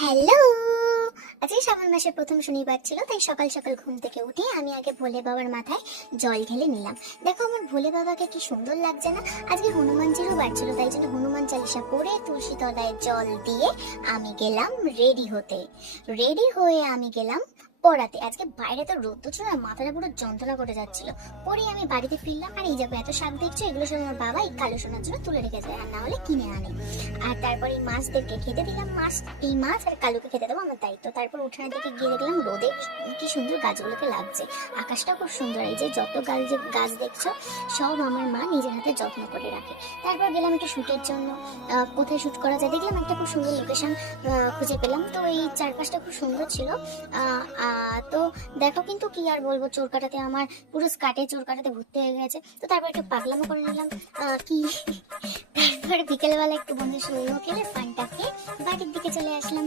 Hello. আজকে শ্রাবণ মাসের প্রথম শনিবার ছিল, তাই সকাল সকাল ঘুম থেকে উঠে আমি আগে ভোলে বাবার মাথায় জল ঢেলে নিলাম। দেখো আমার ভোলে বাবাকে কি সুন্দর লাগছে না। আজকে হনুমানজিরও বার ছিল, তাই জন্য হনুমান চালিসা পড়ে তুলসী তলায় জল দিয়ে আমি গেলাম রেডি হয়ে আমি গেলাম পড়াতে। আজকে বাইরে তো রোদ্দুর ছিল না, মাথাটা পুরো যন্ত্রণা করে যাচ্ছিল। পরে আমি বাড়িতে ফিরলাম, আর এই যাবো এত শাক দেখছো, এগুলো সব আমার বাবা এই কালো সোনার জন্য তুলে রেখে যায়, আর না হলে কিনে আনে। আর তারপর এই মাছদেরকে খেতে দিলাম, এই মাছ আর কালুকে খেতে দেবো আমার দায়িত্ব। তারপর উঠানের দিকে গিয়ে দেখলাম রোদে কি সুন্দর গাছগুলোকে লাগছে, আকাশটা খুব সুন্দর। এই যে যত গাছ দেখছো সব আমার মা নিজের হাতে যত্ন করে রাখে। তারপর গেলাম একটু শুটের জন্য, কোথায় শুট করা যায় দেখলাম, একটা খুব সুন্দর লোকেশন খুঁজে পেলাম। তো এই চারপাশটা খুব সুন্দর ছিল। তো দেখো, কিন্তু কি আর বলবো, চোর কাটাতে আমার পুরো স্কার্টে চোর কাটাতে ভর্তি হয়ে গেছে। তো তারপর একটু পাগলামো করে নিলাম। কি তারপরে বিকেলবেলা একটু বন্ধুর সঙ্গে খেলে ফানটা খেয়ে বাড়ির দিকে চলে আসলাম।